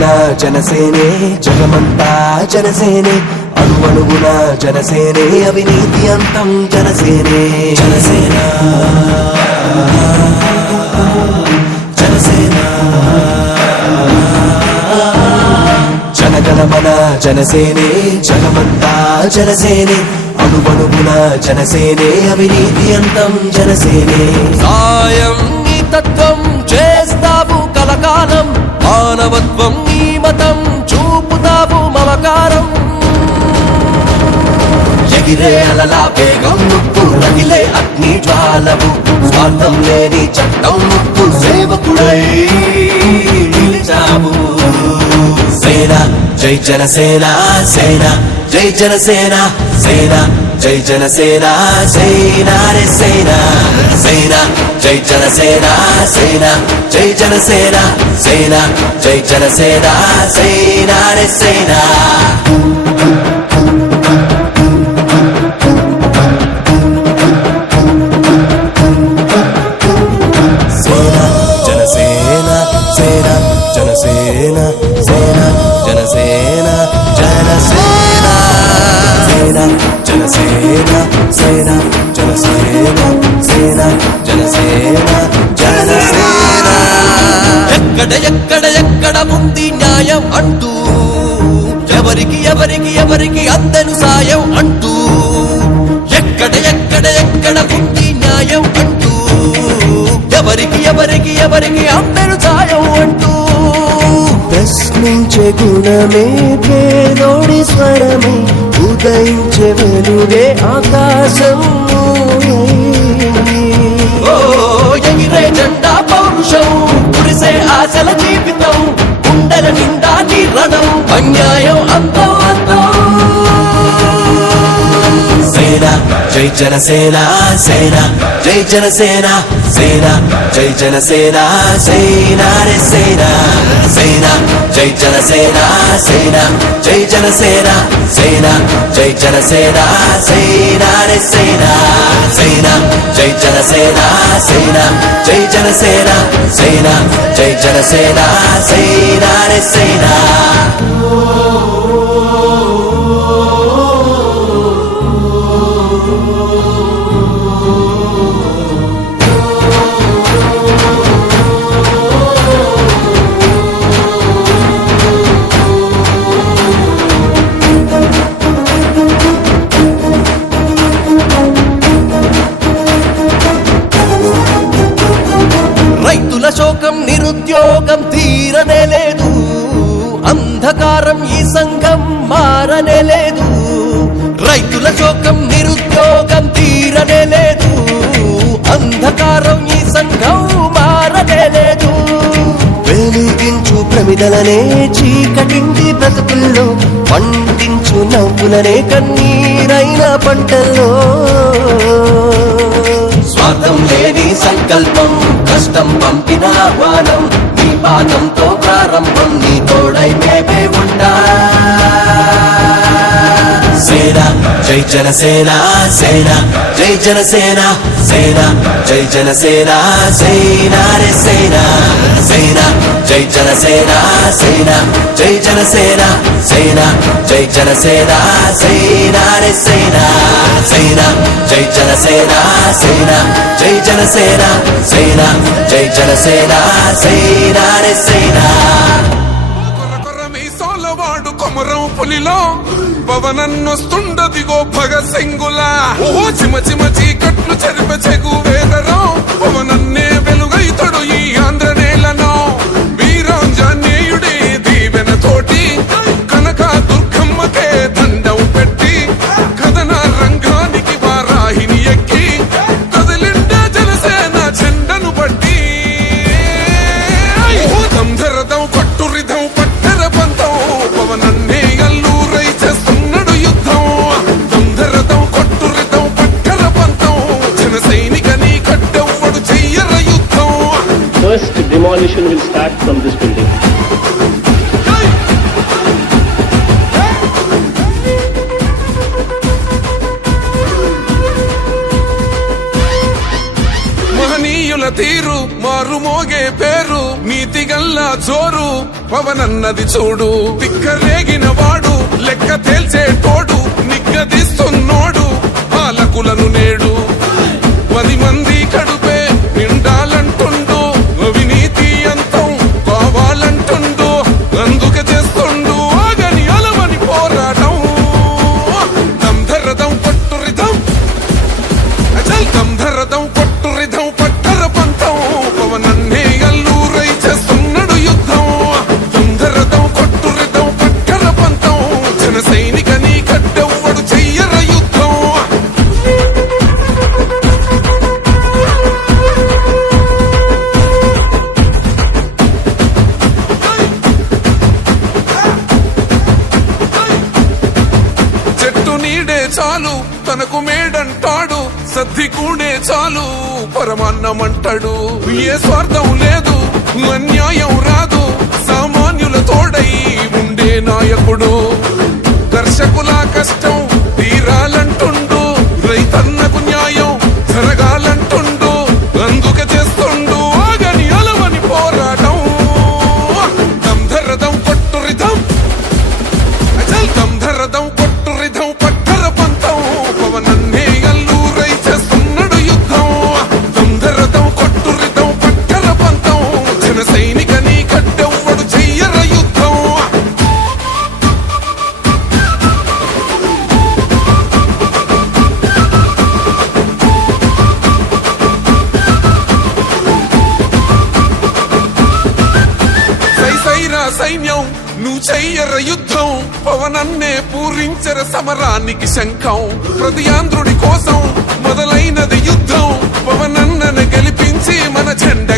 అణువణువున జనసేనే జగమంతా జనసేనే అణువణువున జనసేనే అవినీతి అంతం జనసేనే జనసేన జనసేన జనగణమన జనసేనే జగమంతా జనసేనే అణువణువున జనసేనే అవినీతి అంతం జనసేనే సాయం నీ తత్వం చేస్తావు కలకాలం మానవత్వం నీ మతం చూపుతావు మమకారం ఎగిరే అలలా వేగం నువ్వు రగిలే అగ్ని జ్వాలవు స్వార్థం లేని చట్టం నువ్వు సేవకుడై నిలిచావు సేన జై జనసేన సేన జై జనసేన సేన జై జనసేన సేన రే సేన సేన జై జనసేన సేన జై జనసేన సేన జై జనసేన సేన రే సేన ఎక్కడ ఎక్కడ ఎక్కడ ఉంది న్యాయం అంటూ ఎవరికి ఎవరికి ఎవరికి అందను సాయం అంటూ ఎక్కడ ఎక్కడ ఎక్కడ ఉంది న్యాయం అంటూ ఎవరికి ఎవరికి ఎవరికి అందను సాయం అంటూ ప్రశ్నించే గుణమే పేదోడి స్వరమే ఉదయించే వెలుగే ఆకాశం ఎగిరే జెండా పౌరుషం కురిసే ఆశల జీవితం గుండెల నిండా నీ రణం అన్యాయం అంతం అంతం సేన జై జనసేన సేన జై జనసేన సేన జై జనసేన సేన రే సేన సేన జై జనసేన సేన జై జనసేన సేన జై జనసేన సేన రే సేన సేన జై జనసేన సేన జై జనసేన సేన జై జనసేన సేన రే సేన రైతుల శోకం నిరుద్యోగం తీరనే లేదు అంధకారం ఈ సంఘం మారనే లేదు రైతుల శోకం నిరుద్యోగం తీరనే లేదు అంధకారం ఈ సంఘం మారనే లేదు వెలిగించు ప్రమిదలనే చీకటింటి బ్రతుకుల్లో పండించు నవ్వులనే కన్నీరైన పంటల్లో స్వార్థం లేని సంకల్పం కష్టం పంపిన ఆహ్వానం నీ పాదంతో ప్రారంభం నీ తోడై మేమే ఉంటా సేన జై జనసేన సేన జై జనసేన సేన జై జనసేన సేన రే సేన సేన జై జనసేన సేన జై జనసేన సేన జై జనసేన సేన రే సేన సేన జై జనసేన సేన జై జనసేన సేన జై జనసేన సేన రే సేన వాడు కొమరం పులిలో పవనన్నొస్తుండదిగో భగత్ సింగులా ఓ చిమ చిమ చీకట్లు చెరిప చెగు వేదరో పవనన్నే వెలుగైతడు ఈ ఆంధ్ర నేలను వీరాంజనేయుడే దీవెన తోటి కనక దుర్గమ్మకే దండం పెట్టి కథన రంగానికి వారాహిని ఎక్కి కదిలిండ జనసేన చెండను బట్టి దంధరదం కొట్టురిదం పట్టర పంతం పవనన్నే అల్లూరై చేస్తున్నాడు యుద్ధం దంధరదం కొట్టురిదం పట్టర పంతం జన సైనికని కట్టెవ్వడు చెయ్యర యుద్ధం First demolition will start from this building. తీరు మారుమోగే పేరు నీతి గల్లా జోరు పవనన్నది చూడు తిక్కరేగిన వాడు లెక్క తేల్చే తోడు నిగ్గదీస్తున్నోడు పాలకులను నేడు 10 మంది కడుపే నిండాలంటుండు అవినీతి అంతం కావాలంటుండు అందుకే చేస్తుండు ఆగని అలవని పోరాటం దంధరదం కొట్టురిదం అచల్ దంధరదం కొట్టురిదం పట్టర పంతం పవనన్నే అల్లూరై చేస్తున్నాడు యుద్ధం దంధరదం కొట్టురిదం పట్టర పంతం జన సైనిక నీ కట్టెవ్వడు చెయ్యర యుద్ధం చెట్టు నీడే చాలు తనకు మేడంటాడు సద్ది కూడే చాలు పరమాన్నమంటాడు ఏ స్వార్థం లేదు అన్యాయం రాదు సామాన్యుల తోడై ఉండే నాయకుడు దర్శకుల కష్టం తీరాలంటుండు రైతన్నకు న్యాయం జరగాలంటుండు అందుకే చేస్తుండు ఆగని అలవని పోరాటం దంధరదం కొట్టురిదం అచల్ దంధరదం కొట్టురిదం పట్టర పంతం పవనన్నే అల్లూరై చేస్తున్నాడు యుద్ధం దంధరదం కొట్టురిదం పట్టర పంతం జన సైనిక నీ కట్టెవ్వడు చెయ్యర యుద్ధం సైరా సైన్యం నువ్వు చెయ్యర యుద్ధం పవనన్నే పూరించర సమరానికి శంఖం ప్రతి ఆంధ్రుడి కోసం మొదలైనది యుద్ధం పవనన్నను గెలిపించి మన జెండా